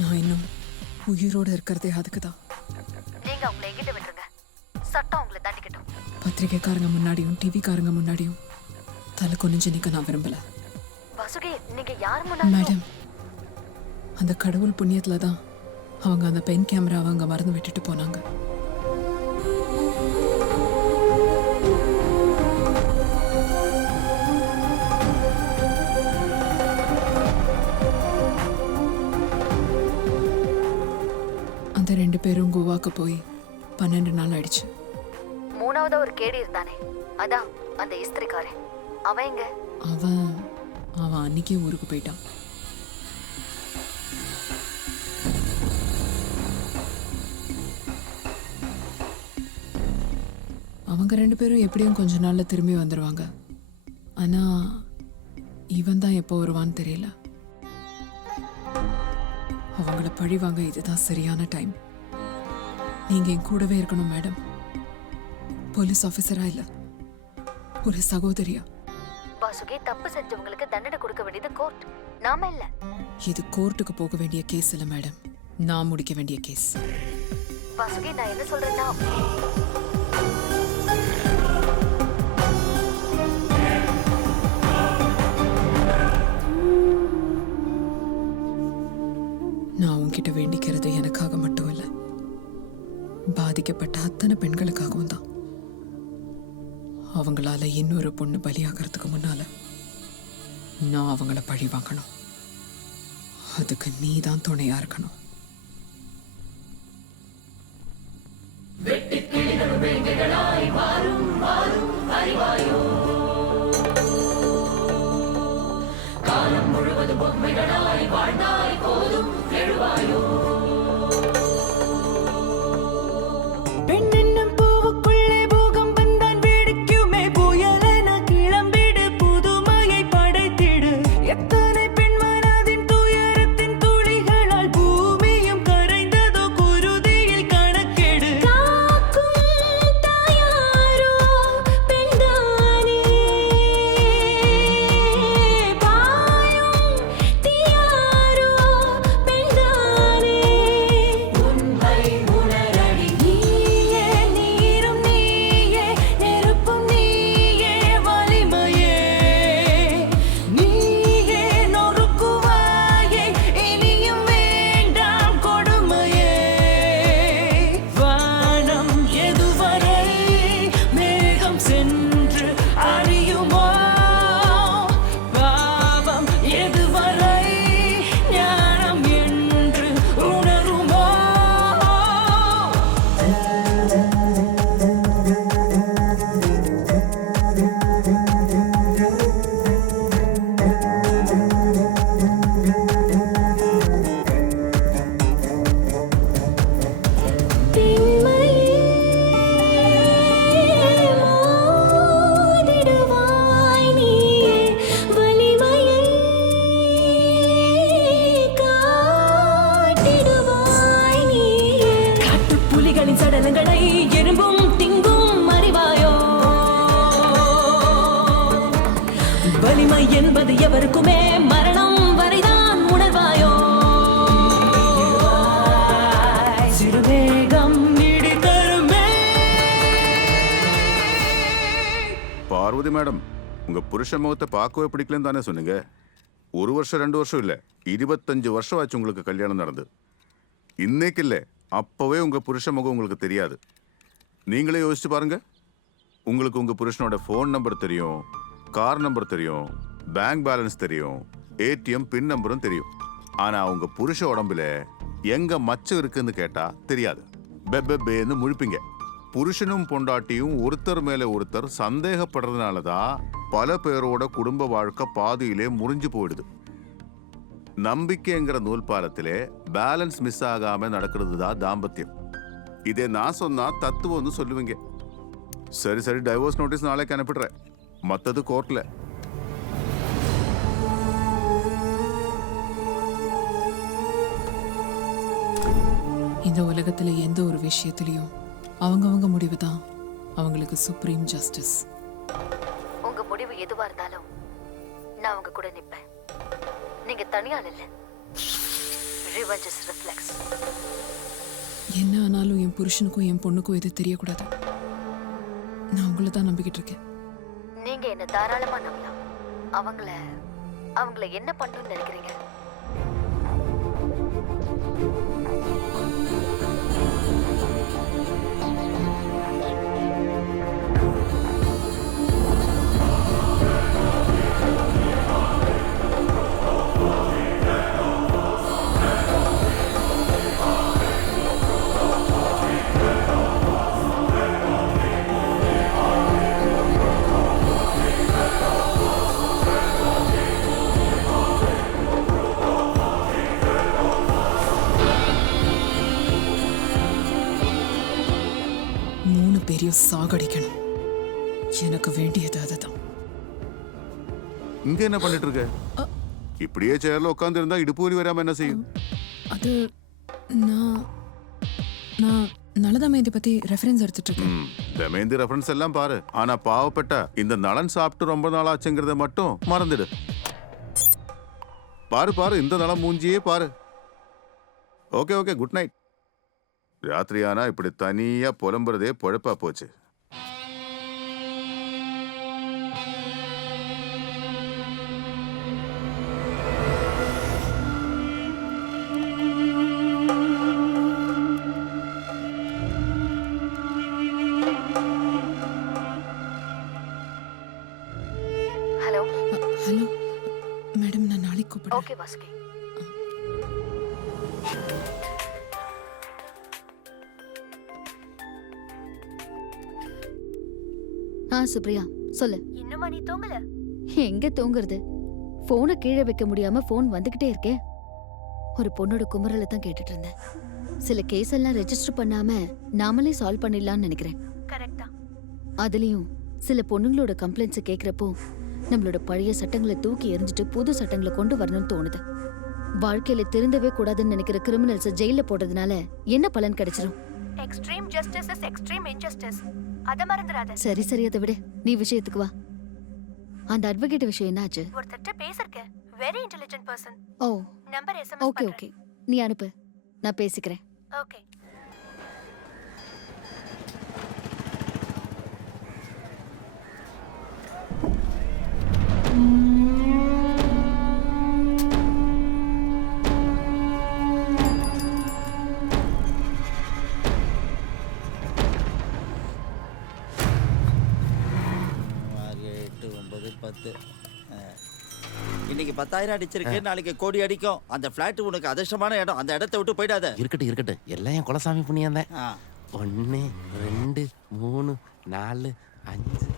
நான் இன்னும் உயிரோடு இருக்கிறதே அதுக்கு தான். நீங்க அவங்களை எங்கிட்ட விட்டுருங்க, சட்டம் அவங்களை தண்டிக்கட்டும். பத்திரிகைக்காரங்க முன்னாடியும் டிவிக்காரங்க முன்னாடியும் தலை குனிஞ்சு நிக்க நான் விரும்பல. வாசுகி, நீங்க யார் முன்னாடி? மேடம், அந்த கடவுள் புண்ணியத்துல தான் அவங்க அந்த பென் கேமராவை அங்க மறந்து விட்டுட்டு போனாங்க. அந்த 2 பேரும் கோவாக்கு போய் 12 நாள் ஆயிடுச்சு. மூணாவதா ஒரு கேடி இருந்தானே, அதான் அந்த இஸ்திரிக்காரன். அவன் எங்க? அவன் அன்னைக்கே ஊருக்கு போயிட்டான். அவங்க 2 பேரும் எப்படியும் கொஞ்ச நாள்ல திரும்பி வந்துருவாங்க. ஆனா இவன் தான் எப்போ வருவான்னு தெரியல. அவங்கள பழிவாங்க இதுதான் சரியான டைம். நீங்க என் கூடவே இருக்கணும் மேடம். போலீஸ் ஆபீசரா இல்ல, ஒரு சகோதரியா. வாசுகி, தப்பு செஞ்சவங்களுக்கு தண்டனை கொடுக்க வேண்டியது கோர்ட், நாம இல்ல. இது கோர்ட்டுக்கு போக வேண்டிய கேஸ் இல்ல மேடம், நான் முடிக்க வேண்டிய கேஸ். வாசுகி, நான் என்ன சொல்றேன்னா, நான் உன்கிட்ட வேண்டிக்கிறது எனக்காக மட்டும் இல்ல, பாதிக்கப்பட்ட அத்தனை பெண்களுக்காகவும் தான். அவங்களால இன்னொரு பொண்ணு பலியாகிறதுக்கு முன்னால நான் அவங்கள பழி வாங்கணும். அதுக்கு நீ தான் துணையா இருக்கணும். காலம் முழுவதும் பொம்மைகளாய் வாழ்ந்தாய் போதும் எழுவாயோ. வலிமை என்பது எவருக்குமே மரணம் வரைதான் உணர்வாயோ. சிறுவேகம் நீடி தருமே. பார்வதி மேடம், உங்க புருஷ முகத்தை பார்க்கவே பிடிக்கலன்னு தானே சொன்னீங்க? 1 வருஷம் 2 வருஷம் இல்ல, 25 வருஷம் ஆச்சு உங்களுக்கு கல்யாணம் நடந்து. இன்னைக்கு இல்ல, அப்பவே உங்க புருஷ முகம் உங்களுக்கு தெரியாது. நீங்களே யோசிச்சு பாருங்க. உங்களுக்கு உங்க புருஷனோட ஃபோன் நம்பர் தெரியும், கார் நம்பர் தெரியும், பேங்க் பேலன்ஸ் தெரியும், ஏடிஎம் பின் நம்பரும் தெரியும். ஆனா உங்க புருஷ உடம்புல எங்க மச்சம் இருக்குன்னு கேட்டா தெரியாது. பெப்பேன்னு முழிப்பீங்க. புருஷனும் பொண்டாட்டியும் ஒருத்தர் மேல ஒருத்தர் சந்தேகப்படுறதுனாலதான் பல பேரோட குடும்ப வாழ்க்கை பாதியிலே முறிஞ்சு போயிடுது. நம்பிக்கைங்கிற நூல்பாலத்திலே பேலன்ஸ் மிஸ் ஆகாம நடக்கிறது தான் தாம்பத்தியம். இதே நான் சொன்னா தத்துவம்னு சொல்லுவீங்க. சரி சரி, டைவோர்ஸ் நோட்டீஸ் நாளைக்கு அனுப்பிடுறேன். மத்தது கோர்ட்ல. இந்த உலகத்துல எந்த ஒரு விஷயத்திலையும் அவங்கவங்க முடிவு தான் அவங்களுக்கு சுப்ரீம் ஜஸ்டிஸ். உங்க முடிவு எதுவா இருந்தாலும் நான் உங்க கூட நிப்பேன். நீங்க தனியால் இல்ல, revenge is reflex. என்ன ஆனாலும் என் புருஷனுக்கும் என் பொண்ணுக்கும் இது தெரியக்கூடாது. நான் உங்களை தான் நம்பிக்கிட்டு இருக்கேன். நீங்க என்ன தாராளமா நம்பலாம். அவங்கள என்ன பண்ணணும்னு நினைக்கிறீங்க? பெரிய சாகடிக்கணும். எனக்கு வேண்டியது அதுதான். இங்க என்ன பண்ணிட்டு இருக்க? இப்படியே சேர்ல உட்கார்ந்து இருந்தா இடுப்பு வலி வராம என்ன செய்யும்? அது நான் நலதமயந்தி பத்தி ரெஃபரன்ஸ் எடுத்துட்டு இருக்கேன். தமயந்தி ரெஃபரன்ஸ் எல்லாம் பாரு. ஆனா பாவப்பட்ட இந்த நலன் சாப்பிட்டு ரொம்ப நாள் ஆச்சுங்கிறத மட்டும் மறந்துடு. பாரு இந்த நலம் மூஞ்சியே பாரு. Okay good night. ராத்திரியானா இப்படி தனியா புலம்புறதே பொழப்பா போச்சு. ஹலோ மேடம், நான் நாளைக்கு கூப்பிடுறேன். ஓகே வாசுகி. சுப்ரியா சொல்லு. இன்னுமா நீ தூங்கல? எங்க தூங்குறது? போனை கீழே வைக்க முடியாம போன் வந்துகிட்டே இருக்கே. ஒரு பொண்ணோட குமரலை தான் கேட்டுட்டு இருந்தேன். சில கேஸ் எல்லாம் ரெஜிஸ்டர் பண்ணாம நாமளே சால்வ் பண்ணிடலாம்னு நினைக்கிறேன். கரெக்டா? அதுலயும் சில பொண்ணுங்களோட கம்ப்ளைண்ட்ஸ் கேக்குறப்போ நம்மளோட பழைய சட்டங்களை தூக்கி எறிஞ்சிட்டு புது சட்டங்களை கொண்டு வரணும்னு தோணுது. வாழ்க்கையில திருந்தவே கூடாதுன்னு நினைக்கிற கிரிமினல்ஸை ஜெயில போடுறதுனால என்ன பலன் கிடைச்சிரும்? Extreme justice is extreme injustice. அத மறந்துடாத. சரி அதை விட நீ விஷயத்துக்கு வா. அந்த அட்வொகேட் விஷயம் என்னாச்சு? ஒருத்தட்ட பேசிருக்க. Very intelligent person. ஓ நம்பர் எஸ்எம்எஸ் பண்றேன். ஓகே நீ அனுப்பு, நான் பேசிக்கிறேன். ஓகே. இன்னைக்கு 10,000 அடிச்சிருக்கு, நாளைக்கு கோடி அடிக்கும். அந்த பிளாட் உனக்கு அதிர்ஷ்டமான இடம். அந்த இடத்தை விட்டு போயிடாத. இருக்கட்டும் எல்லாம் என் குலசாமி புண்ணியம் தான். 1 2 3 4 5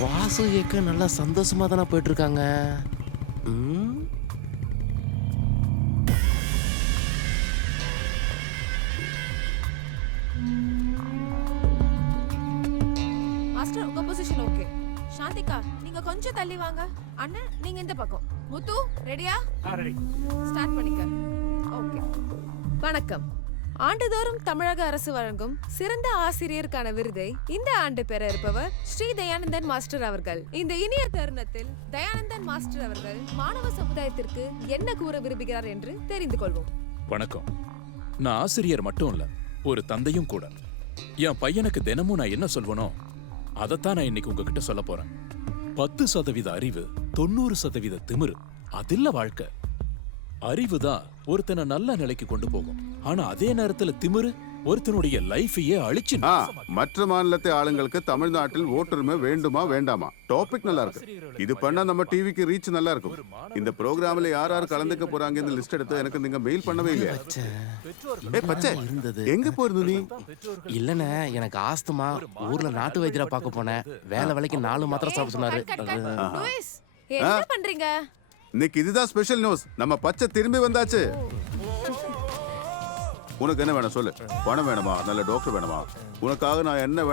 வாசு ஏக்க நல்லா சந்தோஷமா தானே போயிட்டு இருக்காங்க. மாஸ்டர் உங்க பொசிஷன் ஓகே. சாந்திகா நீங்க கொஞ்சம் தள்ளி வாங்க. அண்ணன் நீங்க இந்த பக்கம். முத்து ரெடியா? ரெடி. ஸ்டார்ட் பண்ணிக்க. ஓகே. வணக்கம். ஆண்டுதோறும் தமிழக அரசு வழங்கும் சிறந்த ஆசிரியருக்கான விருதை இந்த ஆண்டு பெற இருப்பவர் ஸ்ரீ தயானந்தன் மாஸ்டர் அவர்கள். இந்த இனிய தருணத்தில் தயானந்தன் மாஸ்டர் அவர்கள் மாணவ சமுதாயத்திற்கு என்ன கூற விரும்புகிறார் என்று தெரிந்து கொள்வோம். வணக்கம். நான் ஆசிரியர் மட்டும் இல்ல, ஒரு தந்தையும் கூட. என் பையனுக்கு தினமும் நான் என்ன சொல்வனோ அதைத்தான் நான் இன்னைக்கு உங்ககிட்ட சொல்ல போறேன். 10% அறிவு, 90% திமிரு, அதில்ல வாழ்க்கை. அறிவுதான் ஒருத்தனை நல்ல நிலைக்கு கொண்டு போகும். ஆனா அதே நேரத்துல திமிரு ஒருத்தனுடைய லைஃபையே அழிச்சு. மற்ற மாநிலத்தை ஆளுங்களுக்கு தமிழ்நாட்டில் ஓட்டுரிமை வேண்டுமா வேண்டாமா? டாபிக் நல்லா இருக்கு. இது பண்ணா நம்ம டிவிக்கு ரீச் நல்லா இருக்கும். இந்த ப்ரோக்ராம்ல யார் கலந்துக்க போறாங்க இந்த லிஸ்ட் எடுத்து எனக்கு நீங்க மெயில் பண்ணவே இல்லையா? பச்சை எங்க போறது நீ? இல்லண்ணே, எனக்கு ஆஸ்துமா. ஊர்ல நாட்டு வைத்தியரை பார்க்க போனேன். வேலை வேலைக்கு 4 மாத்திரை சாப்பிட சொன்னாரு. என்ன பண்றீங்க? இன்னைக்கு இதுதான் ஸ்பெஷல் நியூஸ். நம்ம பச்சை திரும்பி வந்தாச்சு. உனக்கு என்ன வேணும் சொல்லு. பணம் வேணுமா, நல்ல டாக்டர் வேணுமா, உனக்காக நான் என்ன